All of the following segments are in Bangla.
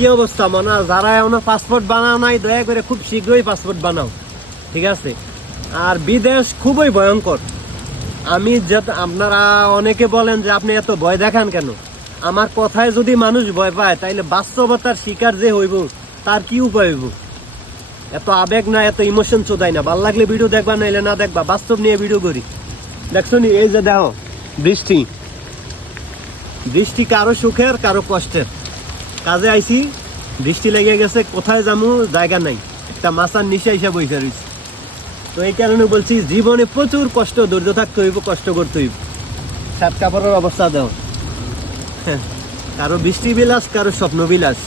কি অবস্থা মনে যারা এখনো পাসপোর্ট বানাও নাই দয়া করে খুব শীঘ্রই পাসপোর্ট বানাও, ঠিক আছে? আর বিদেশ খুবই ভয়ঙ্কর। আমি আপনারা অনেকে বলেন যে আপনি এত ভয় দেখান কেন? আমার কথায় যদি মানুষ ভয় পায় তাইলে বাস্তবতার শিকার যে হইব তার কি উপায় হইব? এত আবেগ না, এত ইমোশন চোদাই না। ভাল লাগলে ভিডিও দেখবা, নাইলে না দেখবা। বাস্তব নিয়ে ভিডিও করি। দেখছো নি, এই যে দেখো বৃষ্টি, বৃষ্টি কারো সুখের কারো কষ্টের। কাজে আইছি, বৃষ্টি লেগে গেছে, কোথায় যাবো জায়গা নাই, একটা মাছার নিশা হিসাব বইতে রয়েছে। তো এই কারণে বলছি জীবনে প্রচুর কষ্ট, ধৈর্য থাকতে হইব, কষ্ট করতে হইব। শার্ট কাপড়ের অবস্থা দাও, কারো বৃষ্টি বিলাস, কারো স্বপ্ন বিলাস,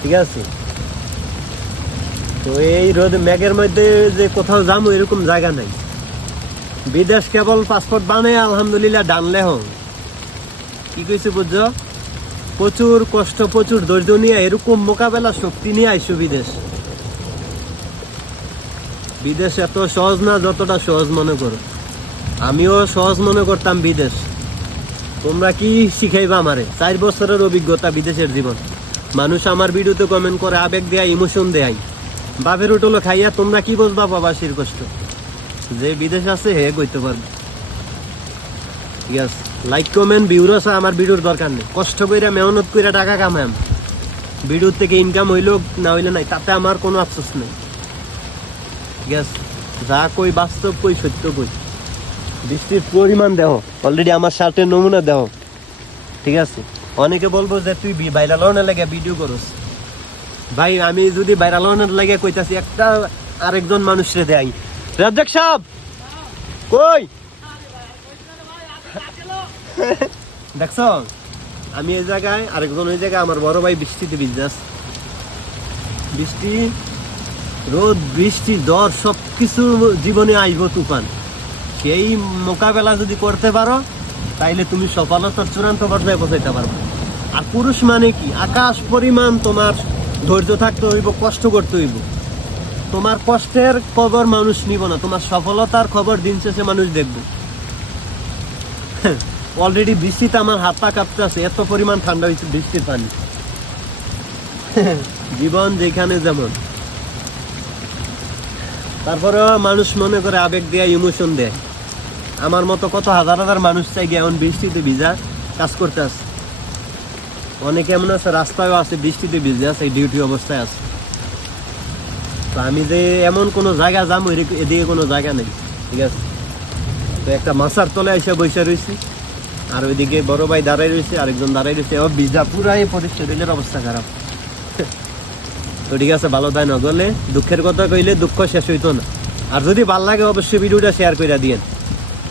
ঠিক আছে? তো এই রোদ মেঘের মধ্যে যে কোথাও যাবো এরকম জায়গা নাই। বিদেশ কেবল পাসপোর্ট বানায় আলহামদুলিল্লাহ ডানলে হোক, কি কইছে বুঝছো? প্রচুর কষ্ট, প্রচুর ধৈর্য নিয়ে, এরকম মোকাবেলা শক্তি নিয়ে আইসো বিদেশ। বিদেশ এত সহজ না যতটা সহজ মনে করো। আমিও সহজ মনে করতাম বিদেশ। তোমরা কি শিখাইবা আমারে? 4 বছরের অভিজ্ঞতা বিদেশের জীবন। মানুষ আমার ভিডিওতে কমেন্ট করে, আবেগ দেয়, ইমোশন দেয়। বাপের উঠলো খাইয়া তোমরা কি বুঝবা প্রবাসীর কষ্ট? যে বিদেশ আছে হে কইতে পারবে। ঠিক আছে, লাইক কমেন্ট ভিউর আছে, আমার ভিডিওর দরকার নেই। কষ্ট কইরা মেহনত কইরা টাকা কামাম, ভিডিওর থেকে ইনকাম হইলো না হইলো নাই, তাতে আমার কোনো আফসোস নেই। ঠিক আছে, যা কই বাস্তব কই, সত্য কই। বৃষ্টির পরিমাণ দেহ, অলরেডি আমার শার্টের নমুনা দেহ, ঠিক আছে? অনেকে বলবো যে তুই ভাইরাল হওয়ার লাগে ভিডিও করস। ভাই আমি যদি ভাইরাল হওয়ার লাগে কইতাছি, একটা আরেকজন মানুষরে দেয়। রাজ্জাক সাহেব কই দেখছ? আমি এই জায়গায়, আরেকজন ওই জায়গায়। আমার বড় ভাই বৃষ্টিতে ভিজে। বৃষ্টি, রোদ, বৃষ্টি, ঝড় সবকিছু জীবনে আইব তুফান। সেই মোকাবেলা যদি করতে পারো তাইলে তুমি সফলতার চূড়ান্ত পর্যায়ে পৌঁছাইতে পারবে। আর পুরুষ মানে কি, আকাশ পরিমাণ তোমার ধৈর্য থাকতে হইব, কষ্ট করতে হইব। তোমার কষ্টের খবর মানুষ নিব না, তোমার সফলতার খবর দিন শেষে মানুষ দেখবে। অলরেডি বৃষ্টিতে আমার হাত পা কাঁপতে আছে, এত পরিমাণ ঠান্ডা হয়েছে বৃষ্টির পানি। জীবন যেখানে যেমন, তারপরে মানুষ মনে করে আবেগ দেয়, ইমোশন দেয়। আমার মতো কত হাজার হাজার মানুষ চাই গিয়ে এখন বৃষ্টিতে ভিজা কাজ করতে আছে। অনেকে এমন আছে রাস্তায়ও আছে, বৃষ্টিতে ভিজে আছে, ডিউটি অবস্থায় আছে। তো আমি যে এমন কোনো জায়গা যাবো এদিকে কোনো জায়গা নেই, ঠিক আছে? তো একটা মাছার তলে এসে বসে রয়েছি, আর ওইদিকে বড় ভাই দাঁড়াই রয়েছে, আরেকজন দাঁড়াই রয়েছে। ও ভিজা পুরাই পরিস্থিতির অবস্থা খারাপ। তো ঠিক আছে, ভালো তাই না গেলে দুঃখের কথা কইলে দুঃখ শেষ হইতো না। আর যদি ভাল লাগে অবশ্যই ভিডিওটা শেয়ার করে দিয়েন।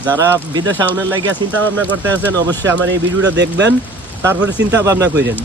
যারা বিদেশ আউনের লাগিয়া চিন্তা ভাবনা করতে আছেন অবশ্যই আমার এই ভিডিওটা দেখবেন, তারপরে চিন্তা ভাবনা করেন।